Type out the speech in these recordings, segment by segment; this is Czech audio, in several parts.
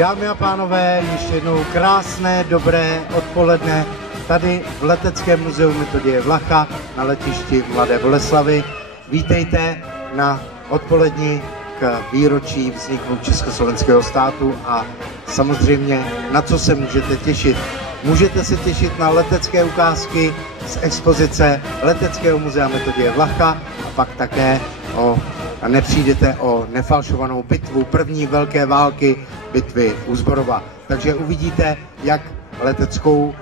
Dámy a pánové, ještě jednou krásné, dobré odpoledne tady v Leteckém muzeu Metoděje Vlacha na letišti Mladé Boleslavi. Vítejte na odpoledni k výročí vzniku Československého státu a samozřejmě na co se můžete těšit. Můžete se těšit na letecké ukázky z expozice Leteckého muzea Metoděje Vlacha a pak také nepřijdete o nefalšovanou bitvu první velké války, bitvy u Zborova. Takže uvidíte jak leteckou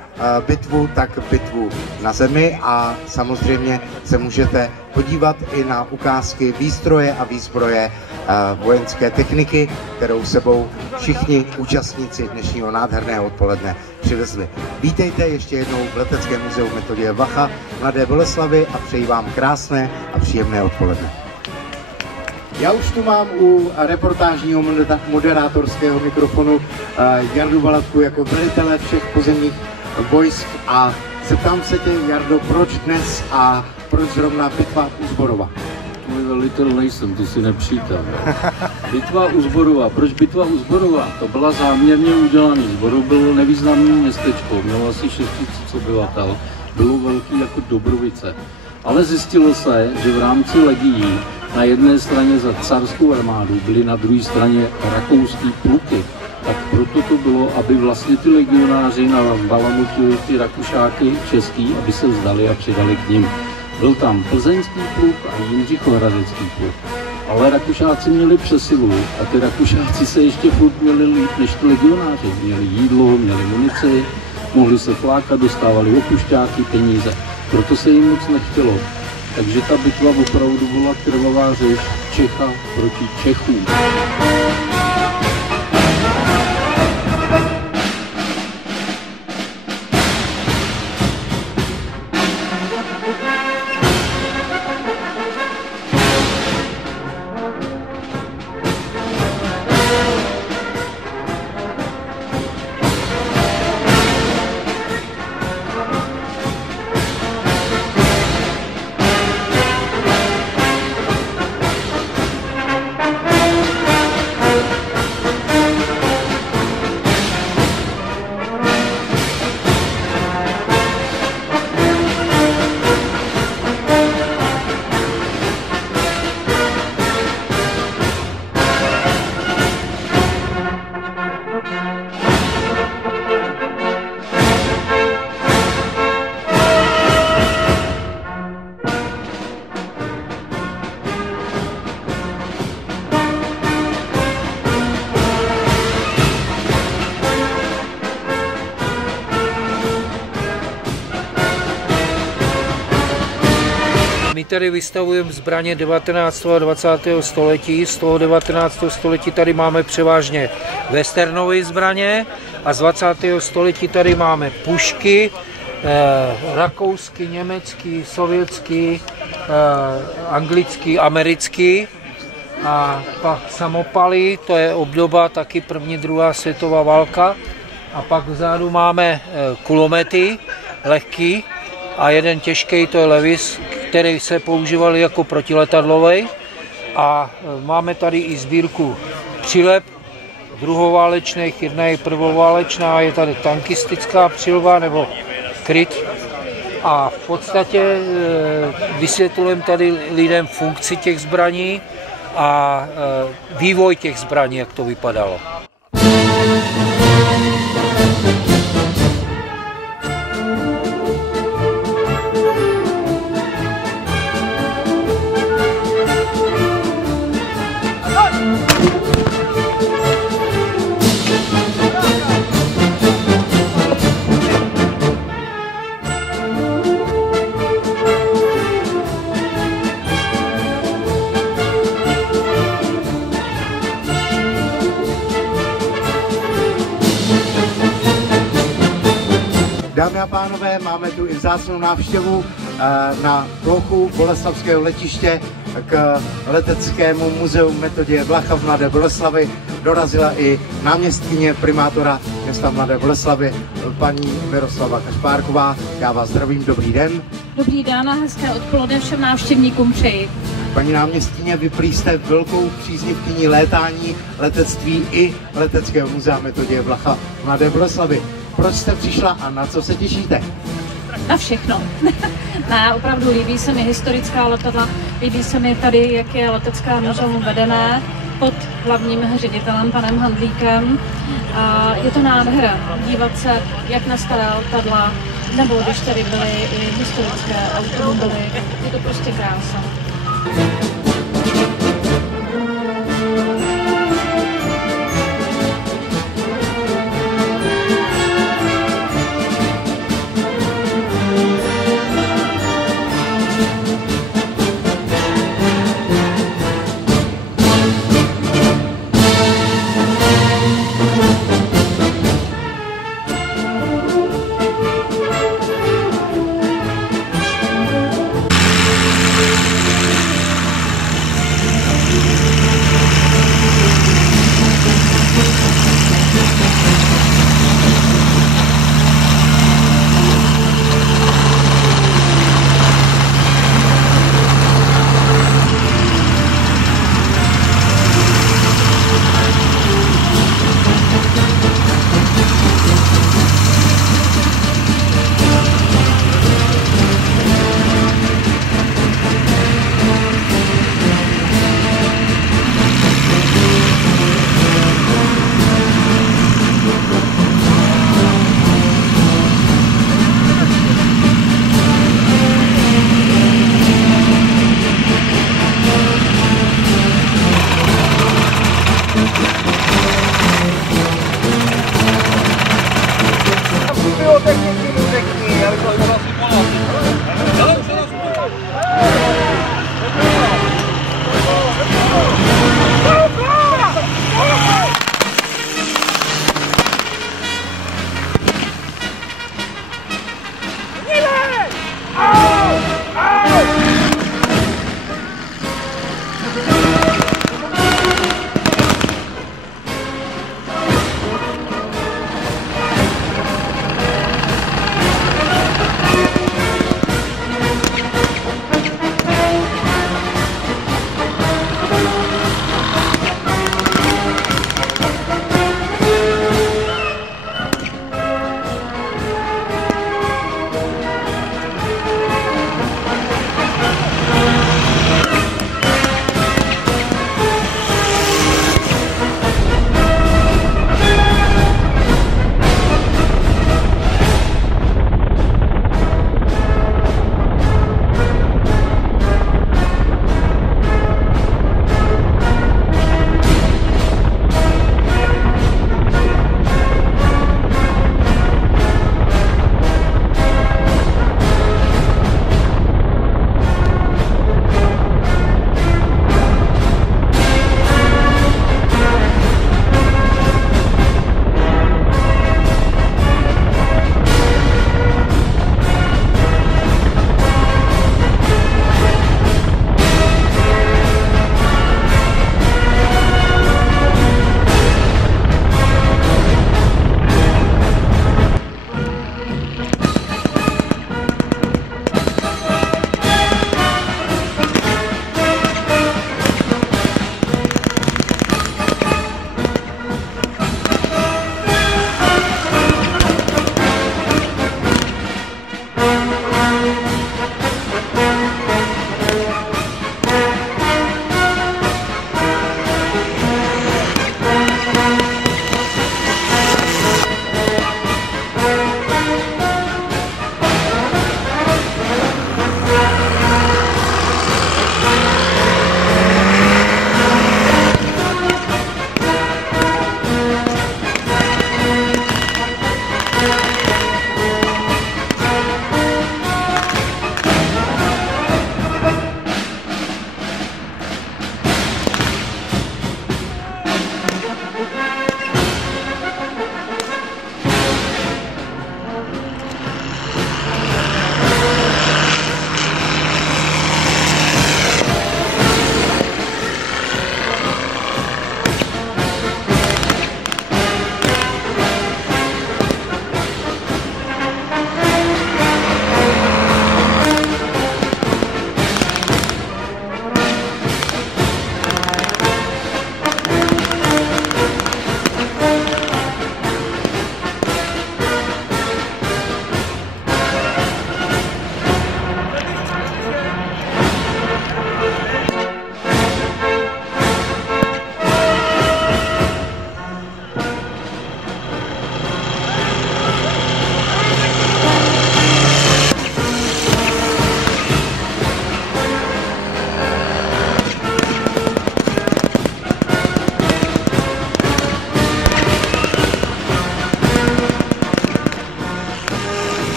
bitvu, tak bitvu na zemi a samozřejmě se můžete podívat i na ukázky výstroje a výzbroje vojenské techniky, kterou sebou všichni účastníci dnešního nádherného odpoledne přivezli. Vítejte ještě jednou v Leteckém muzeu Metoděje Vlacha Mladé Boleslavi a přeji vám krásné a příjemné odpoledne. Já už tu mám u reportážního moderátorského mikrofonu Jardu Balatku jako velitele všech pozemních vojsk a zeptám se tě, Jardo, proč dnes a proč zrovna bitva u Zborova? Tvůj velitel nejsem, ty si nepřítel. Bitva u Zborova. Proč bitva u Zborova? To byla záměrně udělaný. Zborov byl nevýznamný městečko, mělo asi 6 000 obyvatel, bylo velký jako Dobrovice. Ale zjistilo se, že v rámci legií na jedné straně za carskou armádu byly na druhé straně rakouský pluky. Tak proto to bylo, aby vlastně ty legionáři nabalamutili ty Rakušáky český, aby se vzdali a přidali k nim. Byl tam plzeňský pluk a jindřichohradecký pluk. Ale Rakušáci měli přesilu a ty Rakušáci se ještě furt měli líp než ty legionáři. Měli jídlo, měli munici, mohli se flákat, dostávali opušťáky, peníze. Proto se jim moc nechtělo. Takže ta bitva opravdu byla krvavá řeč Čecha proti Čechům. My tady vystavujeme zbraně 19. a 20. století. Z toho 19. století tady máme převážně westernové zbraně a z 20. století tady máme pušky, rakouský, německý, sovětský, anglický, americký a pak samopaly, to je obdoba taky první, druhá světová válka. A pak vzadu máme kulomety, lehký a jeden těžký, to je Lewis, který se používal jako protiletadlový. A máme tady i sbírku přileb druhoválečných, jedna je prvoválečná, je tady tankistická přilba nebo kryt. A v podstatě vysvětlujeme tady lidem funkci těch zbraní a vývoj těch zbraní, jak to vypadalo. Dámy a pánové, máme tu i vzácnou návštěvu na plochu Boleslavského letiště k Leteckému muzeu Metoděje Vlacha v Mladé Boleslavi. Dorazila i náměstkyně primátora města Mladé Boleslavy, paní Miroslava Kašpárková. Já vás zdravím, dobrý den. Dobrý den a hezké odpoledne všem návštěvníkům přeji. Paní náměstkyně, vy prý jste velkou příznivkyní létání, letectví i Leteckého muzea Metoděje Vlacha v Mladé Boleslavi. Proč jste přišla a na co se těšíte? Na všechno. Ne, opravdu líbí se mi historická letadla, líbí se mi tady, jak je Letecké muzeum vedené pod hlavním ředitelem panem Handlíkem. A je to nádhera dívat se, jak na stará letadla, nebo když tady byly i historické automobily, je to prostě krása.